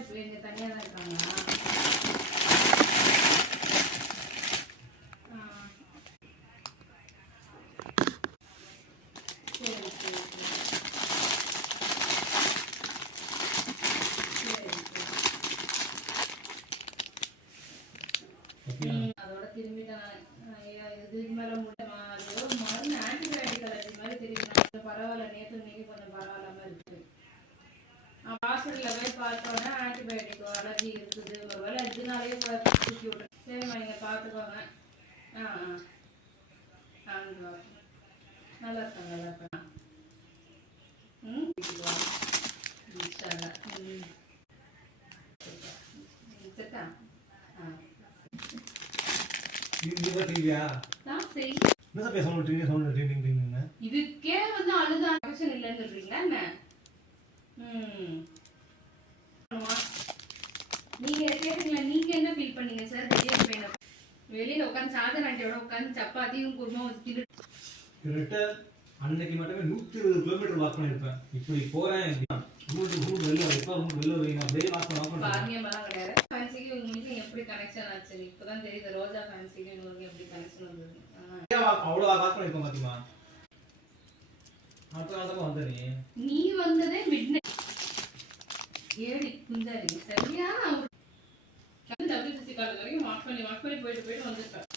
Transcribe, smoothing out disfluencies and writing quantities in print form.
இப்போ எங்க தனியா தான் இருக்காங்களா? சரி சரி அதோட திரும்பிட்டேன். இதுக்கு மேல மருந்து ஆன்டிபயோட்டிக் அலர்ஜி மாதிரி தெரியும். பரவாயில்ல, நேற்று இன்னைக்கு கொஞ்சம் பரவாயில்லாம இருக்கு. ஹாஸ்பிட்டல்ல போய் பார்த்தோன்னா ஆன்டிபயோட்டிக் அலர்ஜி இருக்குது, ஒருவேளை இதனாலேயே தூக்கி விட்டு. சரிம்மா, நீங்க பார்த்துக்கோங்க. ஆ ஆ நல்லா இருக்காங்க, நல்லா இருக்காங்க. ம் செட்டா இதுக்கே வந்து அழுத ஆக்ஷன் இல்லைன்னு சொல்றீங்களா என்ன? நீங்க கேட்டீங்களா, நீங்க என்ன ஃபீல் பண்ணீங்க சார்? வெளியில உட்காந்து சாதர் ஆண்டியோட உட்காந்து சப்பாத்தியும் குருமா வச்சு அன்னைக்கு மட்டுமே 120 கிலோமீட்டர் வாக் பண்ணிருப்பேன். இப்படி போறேன் எப்படி கனெக்ஷன் ஆச்சு இப்பதான் தெரியுது. ரோஜா ஃபேன்சிக்கு எப்படி கனெக்ஷன் வந்தது. அவ்வளவு வாக் பண்ணிருப்பேன் பாத்தீமா. அடுத்த நாள் தான் வந்த நீ வந்ததே மிட் நைட் ஏடி குஞ்சாரி சரியா. WCC காலேஜ் வரைக்கும் வாக் பண்ணி போயிட்டு வந்துருக்கேன்.